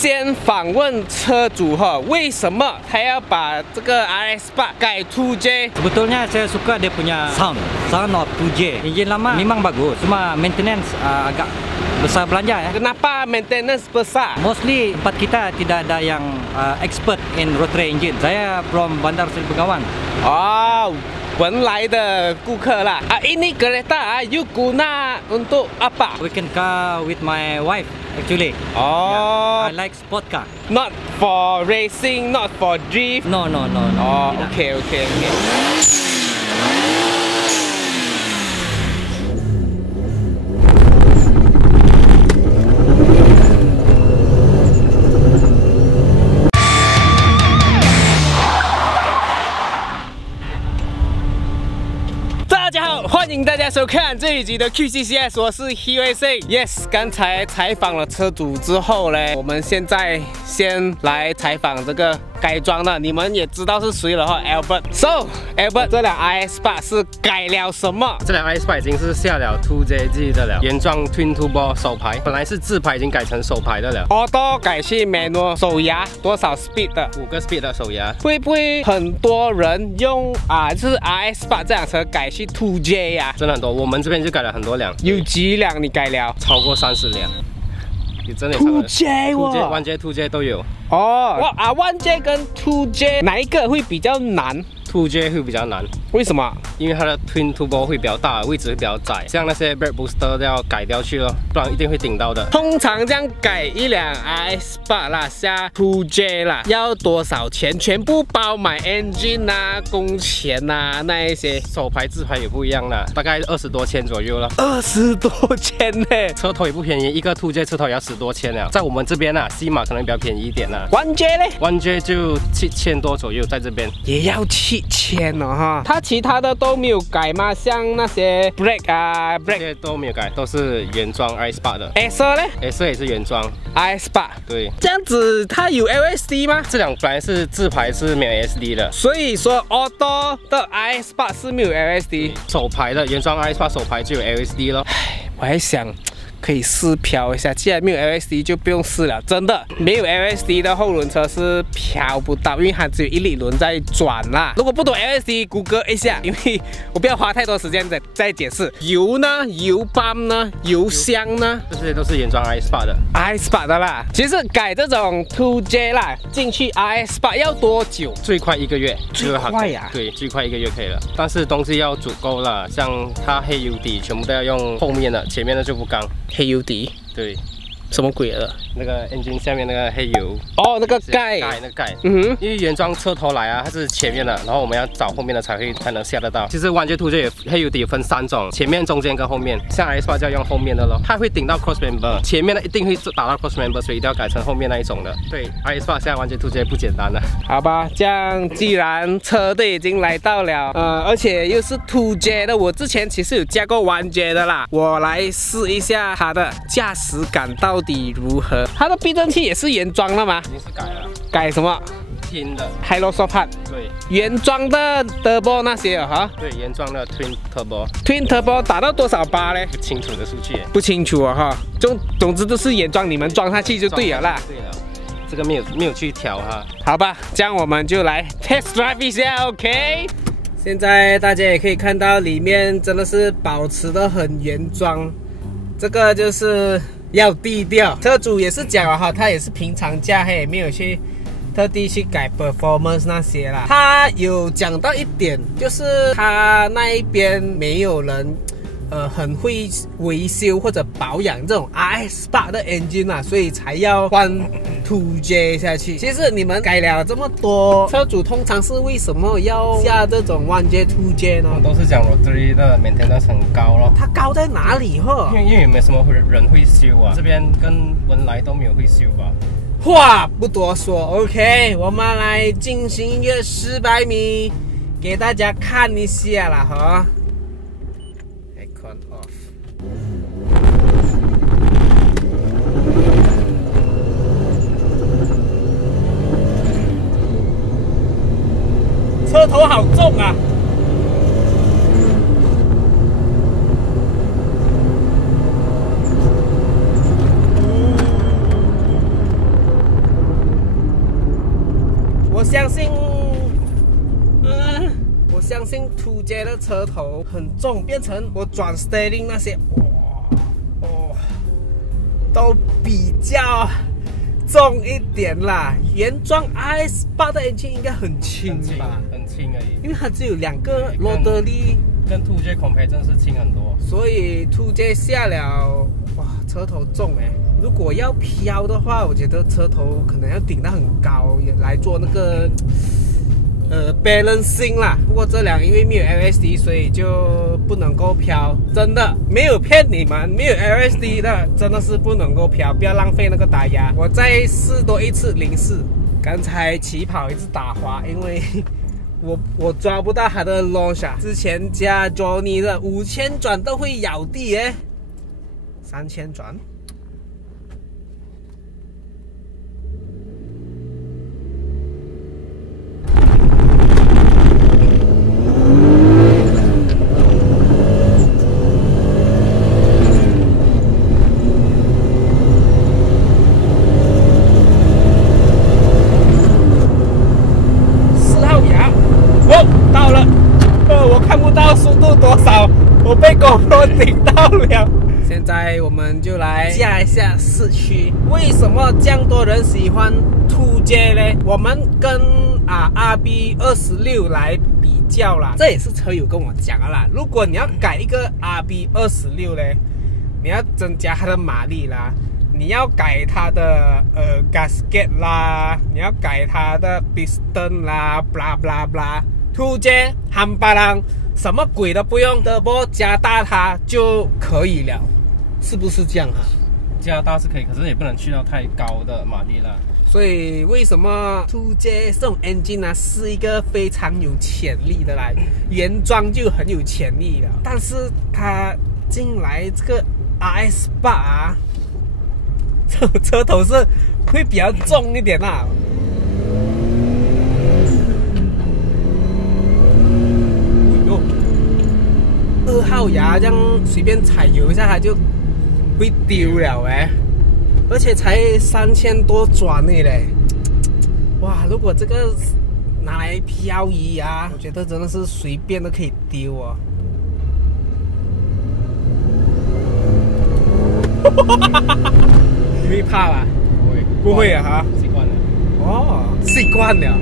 先访问车主哈，为什么他要把这个 RS8 改 2J？ Sebetulnya saya suka dia punya sound of 2J. Enjin lama memang bagus, cuma maintenance agak besar belanja ya. Kenapa maintenance besar? Mostly tempat kita tidak ada yang expert in rotary engine. Saya from Bandar Seri Begawan. 哦，文莱的顾客啦。Ini kereta you guna untuk apa? Weekend car with my wife actually. Oh, I like sport car. not for racing, not for drift. No. Oh, Tidak. okay. 大家好，欢迎大家收看这一集的 QCCS， 我是 HeroRacing。Yes， 刚才采访了车主之后呢，我们现在先来采访这个改装的，你们也知道是谁了哈 ，Albert。So，Albert， 这辆 RS8 是改了什么？这辆 RS8 已经是下了 2J 级的了，原装 Twin Turbo 手排，本来是自排已经改成手排的了。Auto 改去 Manual， 手牙多少 speed 的？5个 speed 的手牙。会不会很多人用就是 RS8 这辆车改去 2J 啊？真的很多，我们这边就改了很多辆。有几辆你改了？超过30辆。你真的 2J 1J、2J都有。哦，1J 跟 2J 哪一个会比较难？2J 会比较难，为什么？因为它的 Twin Turbo 会比较大，位置会比较窄，像那些 Brake Booster 都要改掉去了，不然一定会顶到的。通常这样改一辆 RS8 啦，下 2J 啦，要多少钱？全部包买 engine 啊、工钱啊那一些。手排自排也不一样啦，大概20多千左右了。20多千呢？车头也不便宜，一个 2J 车头也要10多千了。在我们这边啊，西马可能比较便宜一点啦。1J 呢？1J 就7000多左右，在这边也要7000哦哈。它其他的都没有改吗？像那些 brake 啊 ，brake 这些都没有改，都是原装 RS8 的。S 呢 ？S 也是原装 RS8。对，这样子它有 LSD 吗？这辆本来是自排是没有 LSD 的，所以说 Auto 的 RS8 是没有 LSD。手排的原装 RS8 手排就有 LSD 咯。我还想可以试漂一下，既然没有 LSD 就不用试了，真的没有 LSD 的后轮车是漂不到，因为它只有1粒轮在转啦。如果不懂 LSD，Google 一下，因为我不要花太多时间再解释。油呢？油泵呢？油箱呢？这些都是原装 RS8 的 ，RS8 的啦。其实改这种 2J 啦，进去 RS8 要多久？最快1个月，最快呀？对，最快1个月可以了。但是东西要足够啦，像它黑油底全部都要用后面的，前面的就不刚。黑油底，对，什么鬼的？那个 engine 下面那个黑油哦，那个盖，那个盖，因为原装车头来啊，它是前面的，然后我们要找后面的才能下得到。其实1J 2J 也黑油底分3种，前面、中间跟后面。像 RS8 就要用后面的咯，它会顶到 cross member， 前面的一定会打到 cross member， 所以一定要改成后面那一种的。对 ，RS8 现在1J 2J 不简单了。好吧，这样既然车队已经来到了，而且又是 2J 的，我之前其实有驾过 1J 的啦，我来试一下它的驾驶感到底如何。它的避震器也是原装的吗？已经是改了。改什么？新的 Halo Soft Pad。对。原装的 Turbo 那些哈。对，原装的 Twin Turbo。Twin Turbo 打到多少巴呢？不清楚的数据。不清楚啊哈。总之都是原装，你们装下去就对了啦。对了。这个没有去调哈。好吧，这样我们就来 test drive 一下 ，OK。现在大家也可以看到里面真的是保持得很原装，这个就是要低调。车主也是讲了哈，他也是平常驾，他也没有去特地去改 performance 那些啦。他有讲到一点，就是他那一边没有人很会维修或者保养这种 RS8 的 engine 啊，所以才要换 2J 下去。其实你们改了这么多，车主通常是为什么要下这种 1J、2J 呢？都是讲 rotary 的 maintenance 很高咯。它高在哪里呵？因为没什么人会修啊，这边跟文莱都没有会修吧。话不多说 ，OK， 我们来进行一个400米，给大家看一下啦哈。车头好重啊！相信，我相信途杰的车头很重，变成我转 steering 那些，都比较重一点啦。原装 RS8 的 engine 应该很轻吧？很轻而已，因为它只有2个罗德利，跟途杰 compare 真是轻很多。所以途杰下了，哇，车头重哎。如果要飘的话，我觉得车头可能要顶到很高，也来做那个balancing 啦。不过这辆因为没有 LSD， 所以就不能够飘。真的没有骗你们，没有 LSD 的真的是不能够飘，不要浪费那个打压。我再试多一次04。刚才起跑一直打滑，因为我抓不到它的 launch 啊。之前加 Johnny 的5000转都会咬地耶，3000转。到了，我看不到速度多少，我被GoPro顶到了。现在我们就来驾一下市区。为什么这样多人喜欢途杰呢？我们跟RB26来比较啦，这也是车友跟我讲的啦。如果你要改一个 RB26呢，你要增加它的马力啦，你要改它的gasket 啦，你要改它的 piston 啦 ，blah blah blah。途杰汉巴郎什么鬼都不用，turbo加大它就可以了，是不是这样啊？加大是可以，可是也不能去到太高的马力了。所以为什么途杰这种 engine 呢，是一个非常有潜力的啦，原装就很有潜力了，但是它进来这个 RS8 啊，车头是会比较重一点啦。2号牙这样随便踩油一下，它就会丢了哎，而且才3000多转呢嘞！哇，如果这个拿来漂移啊，我觉得真的是随便都可以丢哦。你会怕吧？不会啊哈，习惯了。哦，习惯了。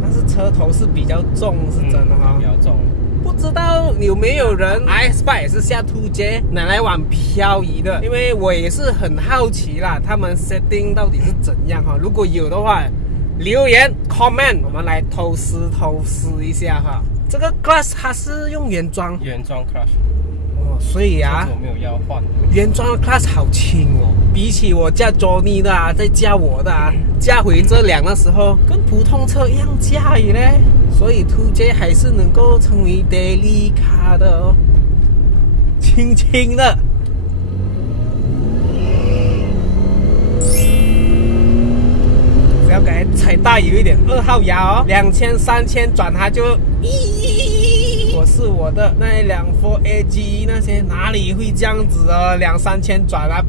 但是车头是比较重，是真的哈，比较重。不知道有没有人 RS8 也是下途杰拿来玩漂移的？因为我也是很好奇啦，他们 setting 到底是怎样哈？如果有的话，留言 comment， 我们来偷师一下哈。这个 clutch 它是用原装 clutch 哦，所以啊，我没有要换。原装的 clutch 好轻哦，比起我驾 Johnny 的啊，再驾我的啊，驾回这辆的时候，跟普通车一样驾驭嘞。所以途杰还是能够成为 daily car 的哦，轻轻的。只要给它踩大油一点，2号牙哦，2000、3000转它就我是我的那一辆 4AG 那些哪里会这样子哦，2、3千转啊，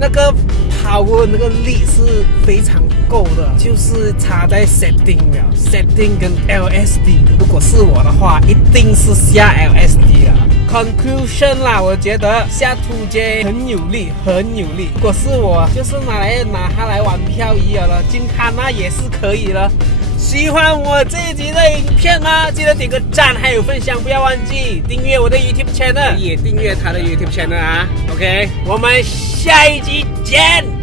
那个 power 那个力是非常够的，就是差在 setting 了 ，setting 跟 LSD。如果是我的话，一定是下 LSD 了。Conclusion 啦，我觉得下途杰很有力，很有力。如果是我，就是拿它来玩漂移了，金卡那也是可以了。喜欢我这一集的影片吗？记得点个赞，还有分享，不要忘记订阅我的 YouTube channel， 也订阅他的 YouTube channel 啊。OK， 我们下一集见。